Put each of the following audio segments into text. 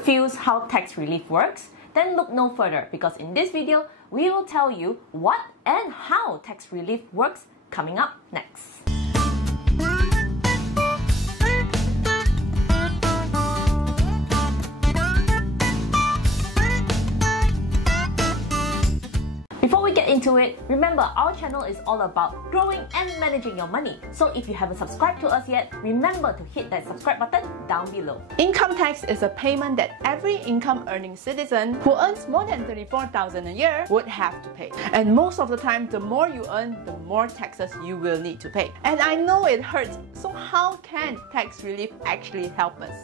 confused how tax relief works? Then look no further, because in this video, we will tell you what and how tax relief works coming up next. Before we get into it, remember our channel is all about growing and managing your money. So if you haven't subscribed to us yet, remember to hit that subscribe button down below. Income tax is a payment that every income-earning citizen who earns more than $34,000 a year would have to pay. And most of the time, the more you earn, the more taxes you will need to pay. And I know it hurts, so how can tax relief actually help us?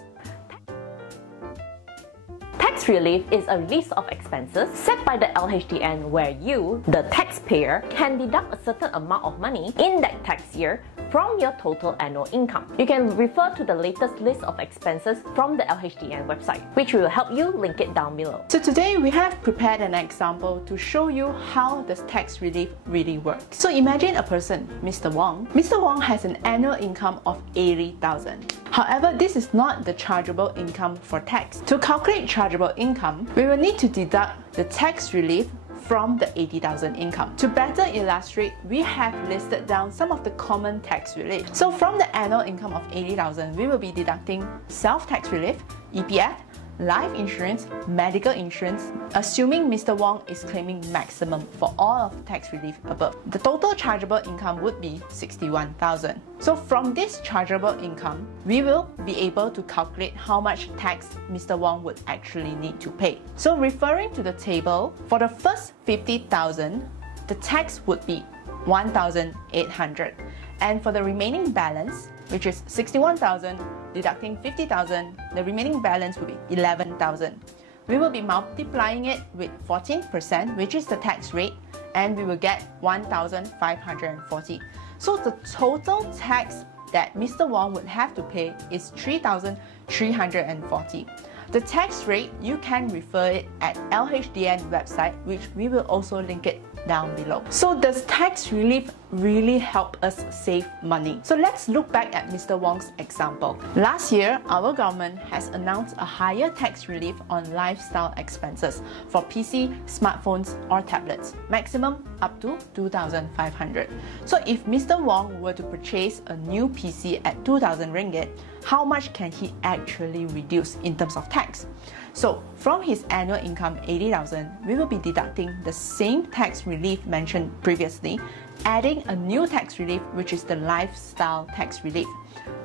Tax relief is a list of expenses set by the LHDN where you, the taxpayer, can deduct a certain amount of money in that tax year from your total annual income. You can refer to the latest list of expenses from the LHDN website, which will help you link it down below. So today we have prepared an example to show you how this tax relief really works. So imagine a person, Mr. Wong. Mr. Wong has an annual income of $80,000. However, this is not the chargeable income for tax. To calculate chargeable income, we will need to deduct the tax relief from the $80,000 income. To better illustrate, we have listed down some of the common tax relief. So from the annual income of $80,000, we will be deducting self-tax relief, EPF, life insurance, medical insurance, assuming Mr. Wong is claiming maximum for all of the tax relief above. The total chargeable income would be $61,000. So from this chargeable income, we will be able to calculate how much tax Mr. Wong would actually need to pay. So referring to the table, for the first $50,000, the tax would be $1,800. And for the remaining balance, which is $61,000, deducting $50,000, the remaining balance will be $11,000. We will be multiplying it with 14%, which is the tax rate, and we will get $1,540. So the total tax that Mr. Wong would have to pay is $3,340. The tax rate, you can refer it at LHDN website, which we will also link it down below. So does tax relief really help us save money? So let's look back at Mr. Wong's example. Last year, our government has announced a higher tax relief on lifestyle expenses for PC, smartphones or tablets, maximum up to $2,500. So if Mr. Wong were to purchase a new PC at 2,000 ringgit, how much can he actually reduce in terms of tax? So from his annual income $80,000, we will be deducting the same tax relief mentioned previously, adding a new tax relief, which is the lifestyle tax relief,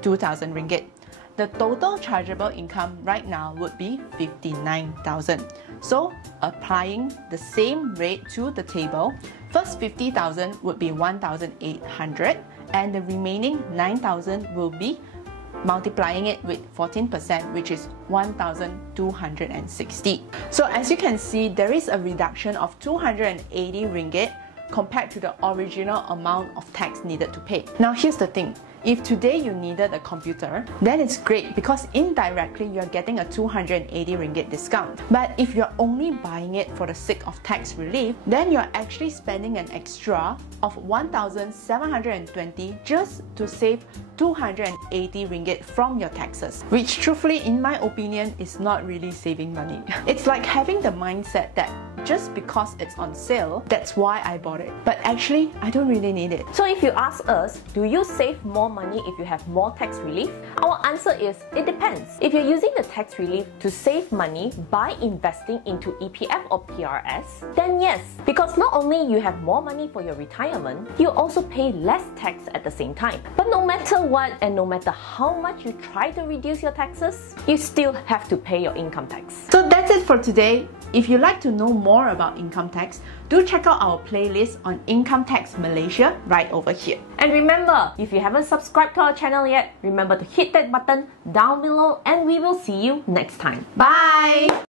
2,000 ringgit. The total chargeable income right now would be $59,000. So applying the same rate to the table, first $50,000 would be $1,800, and the remaining $9,000 will be multiplying it with 14%, which is 1,260. So as you can see, there is a reduction of 280 ringgit compared to the original amount of tax needed to pay. Now here's the thing. If today you needed a computer, then it's great because indirectly you're getting a 280 ringgit discount. But if you're only buying it for the sake of tax relief, then you're actually spending an extra of 1,720 just to save 280 ringgit from your taxes, which truthfully, in my opinion, is not really saving money. It's like having the mindset that just because it's on sale, that's why I bought it. But actually, I don't really need it. So if you ask us, do you save more money if you have more tax relief? Our answer is, it depends. If you're using the tax relief to save money by investing into EPF or PRS, then yes, because not only you have more money for your retirement, you also pay less tax at the same time. But no matter what and no matter how much you try to reduce your taxes, you still have to pay your income tax. So that's it for today. If you'd like to know more about income tax, do check out our playlist on Income Tax Malaysia right over here. And remember, if you haven't subscribed to our channel yet, remember to hit that button down below and we will see you next time. Bye!